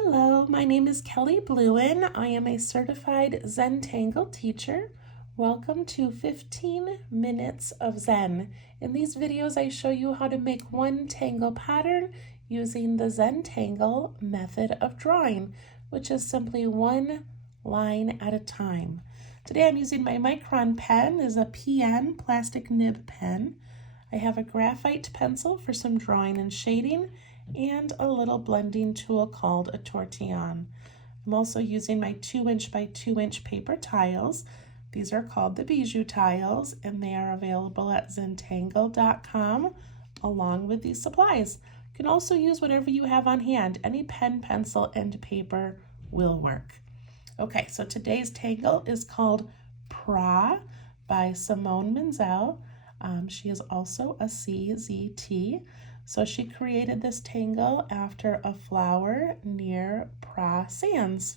Hello, my name is Kelly Bluen. I am a certified Zentangle teacher. Welcome to 15 Minutes of Zen. In these videos, I show you how to make one tangle pattern using the Zentangle method of drawing, which is simply one line at a time. Today I'm using my Micron pen as a PN plastic nib pen. I have a graphite pencil for some drawing and shading, and a little blending tool called a tortillon. I'm also using my 2" by 2" paper tiles. These are called the bijou tiles, and they are available at zentangle.com along with these supplies. You can also use whatever you have on hand. Any pen, pencil, and paper will work. Okay, so today's tangle is called Praa by Simone Menzel. She is also a CZT. So she created this tangle after a flower near Praa sands.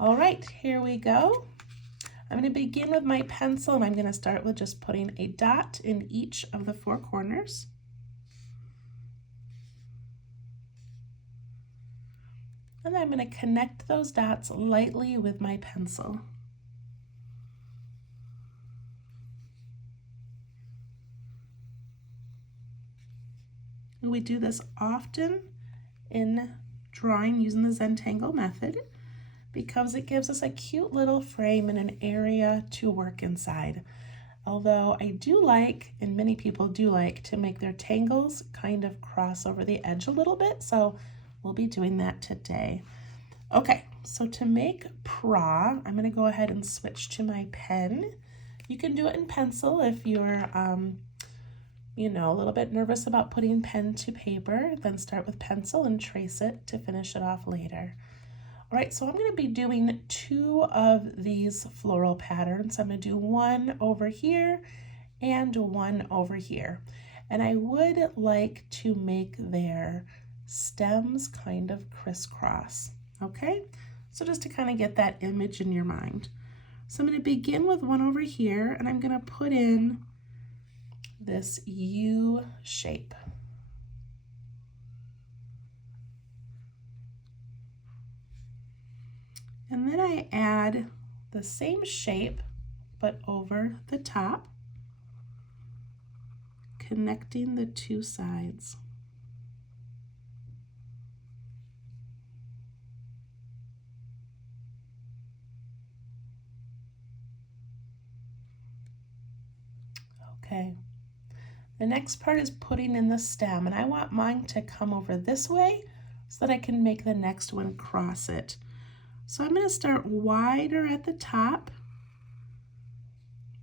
All right, here we go. I'm going to begin with my pencil, and I'm going to start with just putting a dot in each of the four corners. And I'm going to connect those dots lightly with my pencil. We do this often in drawing using the Zentangle method because it gives us a cute little frame and an area to work inside. Although I do like, and many people do like, to make their tangles kind of cross over the edge a little bit, so we'll be doing that today. Okay, so to make Praa, I'm going to go ahead and switch to my pen. You can do it in pencil if you're a little bit nervous about putting pen to paper, then start with pencil and trace it to finish it off later. All right, so I'm going to be doing two of these floral patterns. I'm going to do one over here and one over here. And I would like to make their stems kind of crisscross, okay? So just to kind of get that image in your mind. So I'm going to begin with one over here, and I'm going to put in this U shape. And then I add the same shape, but over the top, connecting the two sides. Okay. The next part is putting in the stem, and I want mine to come over this way so that I can make the next one cross it. So I'm going to start wider at the top,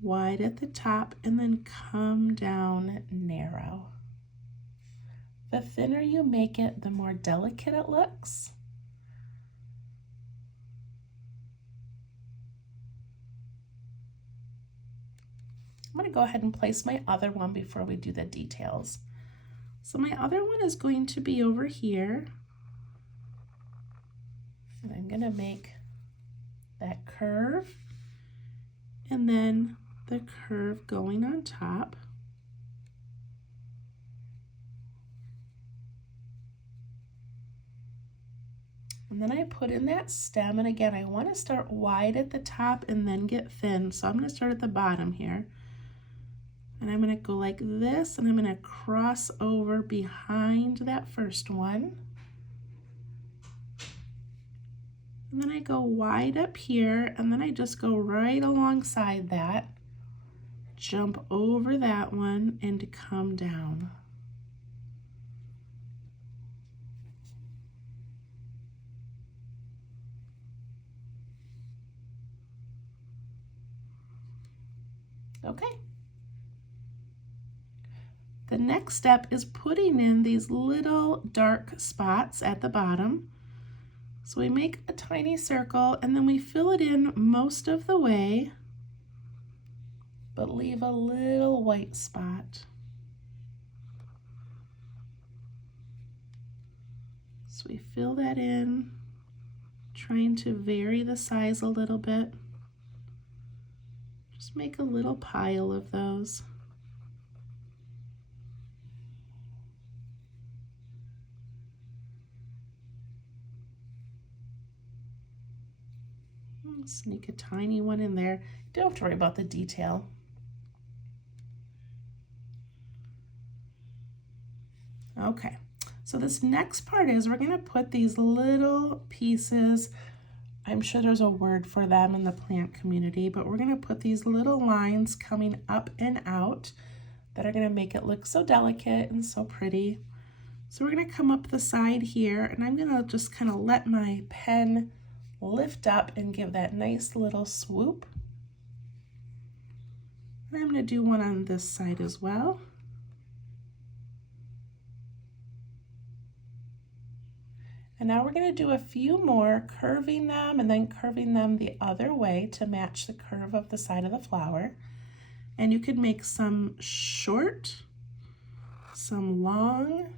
wide at the top, and then come down narrow. The thinner you make it, the more delicate it looks. I'm going to go ahead and place my other one before we do the details. So my other one is going to be over here. And I'm going to make that curve and then the curve going on top. And then I put in that stem, and again, I want to start wide at the top and then get thin. So I'm going to start at the bottom here. And I'm going to go like this, and I'm going to cross over behind that first one. And then I go wide up here, and then I just go right alongside that, jump over that one, and come down. Okay. The next step is putting in these little dark spots at the bottom. So we make a tiny circle, and then we fill it in most of the way, but leave a little white spot. So we fill that in, trying to vary the size a little bit. Just make a little pile of those. Sneak a tiny one in there. You don't have to worry about the detail. Okay, so this next part is we're going to put these little pieces, I'm sure there's a word for them in the plant community, but we're going to put these little lines coming up and out that are going to make it look so delicate and so pretty. So we're going to come up the side here, and I'm going to just kind of let my pen lift up and give that nice little swoop. And I'm going to do one on this side as well. And now we're going to do a few more, curving them and then curving them the other way to match the curve of the side of the flower. And you could make some short, some long,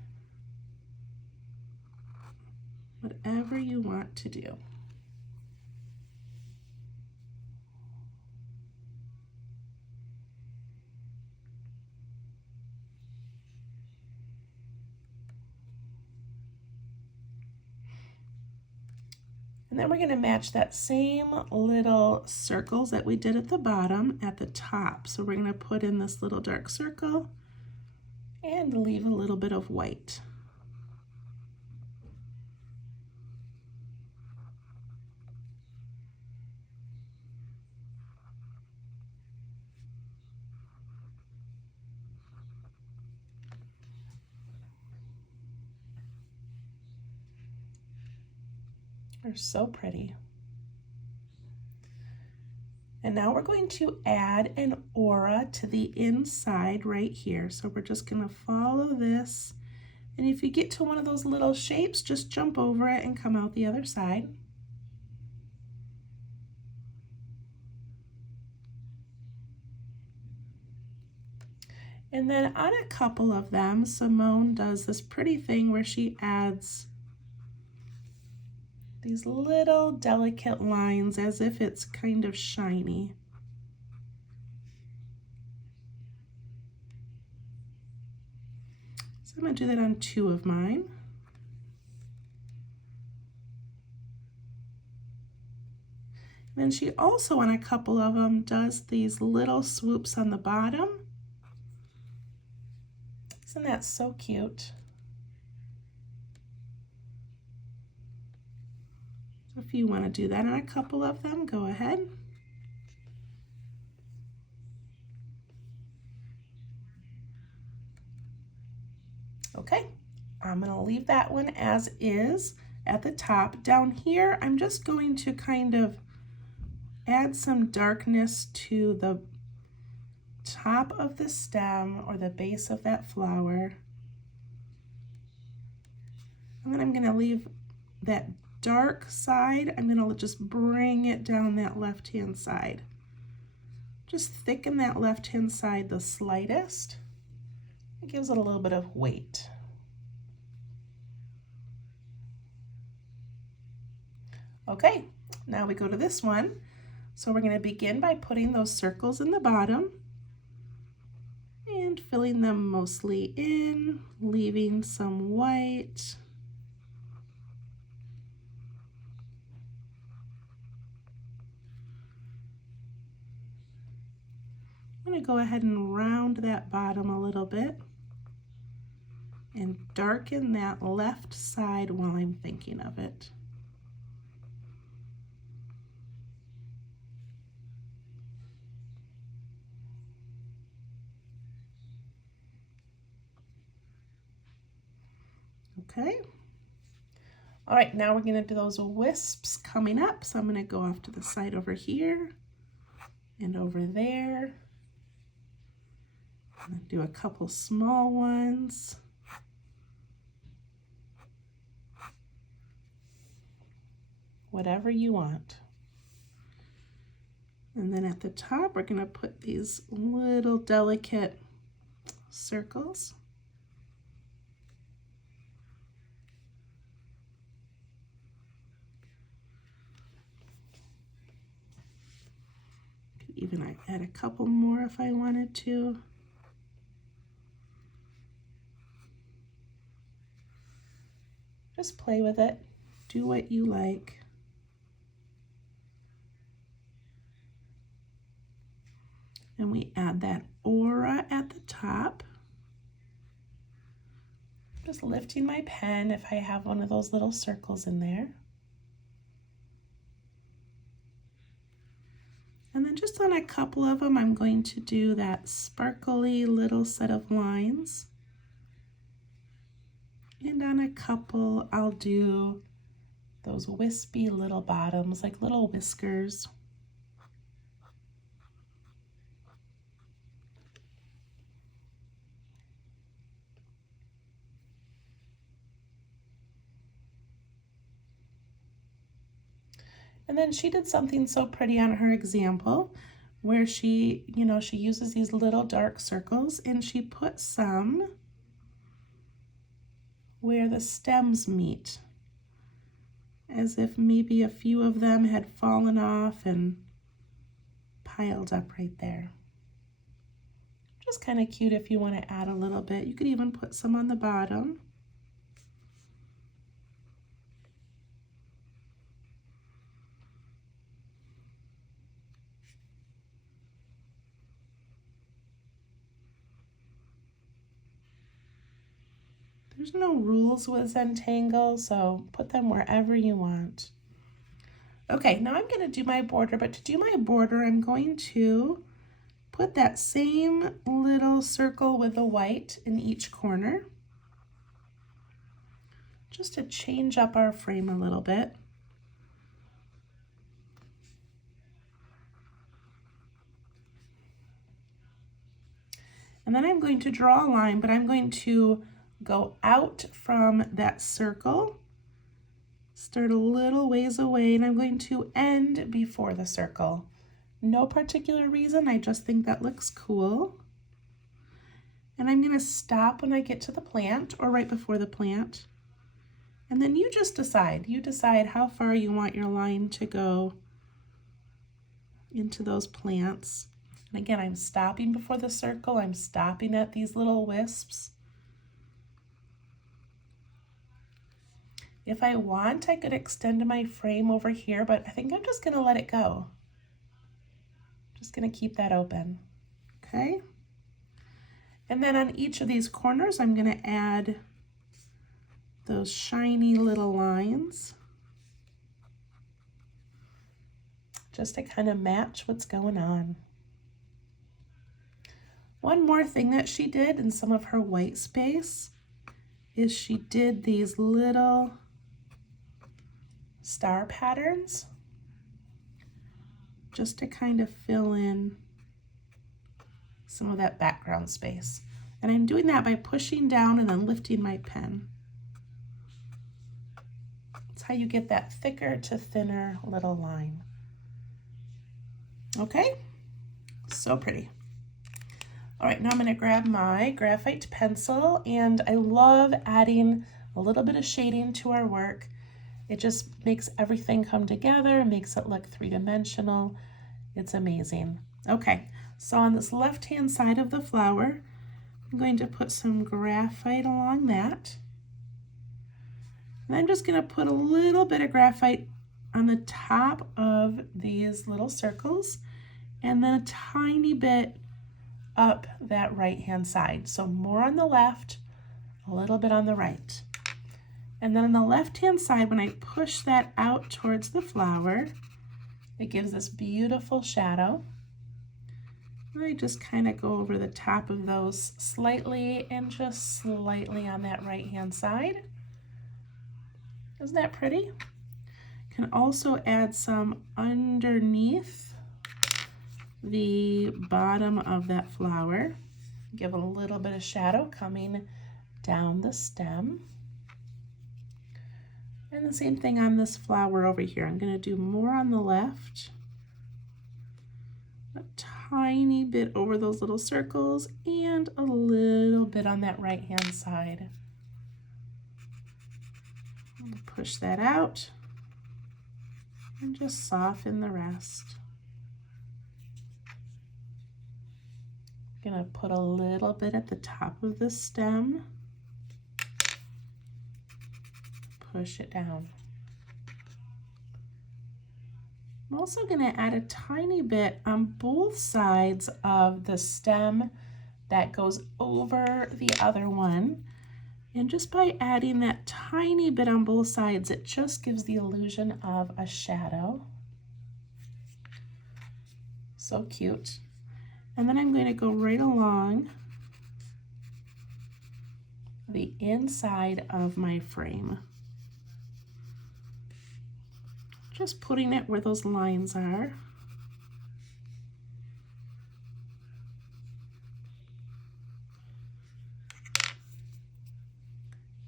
whatever you want to do. And then we're going to match that same little circles that we did at the bottom at the top. So we're going to put in this little dark circle and leave a little bit of white. They're so pretty. And now we're going to add an aura to the inside right here. So we're just going to follow this. And if you get to one of those little shapes, just jump over it and come out the other side. And then on a couple of them, Simone does this pretty thing where she adds these little delicate lines as if it's kind of shiny. So I'm going to do that on two of mine. And then she also, on a couple of them, does these little swoops on the bottom. Isn't that so cute? So if you want to do that on a couple of them, go ahead. Okay, I'm going to leave that one as is at the top. Down here, I'm just going to kind of add some darkness to the top of the stem or the base of that flower. And then I'm going to leave that dark side, I'm going to just bring it down that left-hand side. Just thicken that left-hand side the slightest. It gives it a little bit of weight. Okay, now we go to this one. So we're going to begin by putting those circles in the bottom and filling them mostly in, leaving some white. I'm going to go ahead and round that bottom a little bit and darken that left side while I'm thinking of it. Okay. All right, now we're going to do those wisps coming up. So I'm going to go off to the side over here and over there. And do a couple small ones. Whatever you want. And then at the top, we're going to put these little delicate circles. Could even add a couple more if I wanted to. Just play with it. Do what you like. And we add that aura at the top. Just lifting my pen if I have one of those little circles in there. And then just on a couple of them, I'm going to do that sparkly little set of lines. And on a couple, I'll do those wispy little bottoms, like little whiskers. And then she did something so pretty on her example where she uses these little dark circles and she put some where the stems meet, as if maybe a few of them had fallen off and piled up right there. Just kind of cute if you want to add a little bit. You could even put some on the bottom. There's no rules with Zentangle, so put them wherever you want. Okay, now I'm going to do my border, but to do my border, I'm going to put that same little circle with the white in each corner, just to change up our frame a little bit. And then I'm going to draw a line, but I'm going to go out from that circle, start a little ways away, and I'm going to end before the circle. No particular reason, I just think that looks cool. And I'm going to stop when I get to the plant or right before the plant. And then you just decide. You decide how far you want your line to go into those plants. And again, I'm stopping before the circle. I'm stopping at these little wisps. If I want, I could extend my frame over here, but I think I'm just going to let it go. Just going to keep that open. Okay? And then on each of these corners, I'm going to add those shiny little lines just to kind of match what's going on. One more thing that she did in some of her white space is she did these little star patterns just to kind of fill in some of that background space. And I'm doing that by pushing down and then lifting my pen. That's how you get that thicker to thinner little line. Okay, so pretty. All right, now I'm gonna grab my graphite pencil, and I love adding a little bit of shading to our work. It just makes everything come together, makes it look three-dimensional. It's amazing. Okay, so on this left-hand side of the flower, I'm going to put some graphite along that. And I'm just gonna put a little bit of graphite on the top of these little circles, and then a tiny bit up that right-hand side. So more on the left, a little bit on the right. And then on the left-hand side, when I push that out towards the flower, it gives this beautiful shadow. And I just kind of go over the top of those slightly and just slightly on that right-hand side. Isn't that pretty? Can also add some underneath the bottom of that flower. Give a little bit of shadow coming down the stem. And the same thing on this flower over here. I'm going to do more on the left, a tiny bit over those little circles, and a little bit on that right-hand side. Push that out and just soften the rest. Gonna put a little bit at the top of the stem, push it down. I'm also going to add a tiny bit on both sides of the stem that goes over the other one. And just by adding that tiny bit on both sides, it just gives the illusion of a shadow. So cute. And then I'm going to go right along the inside of my frame. Just putting it where those lines are.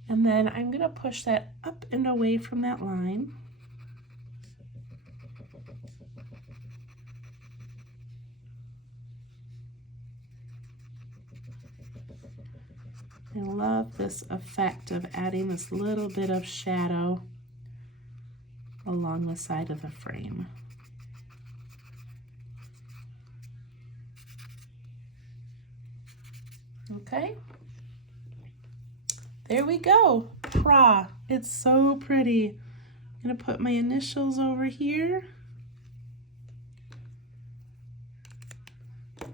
And then I'm going to push that up and away from that line. I love this effect of adding this little bit of shadow along the side of the frame. Okay. There we go, Praa. It's so pretty. I'm gonna put my initials over here.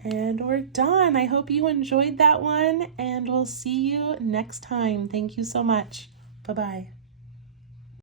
And we're done. I hope you enjoyed that one, and we'll see you next time. Thank you so much. Bye-bye.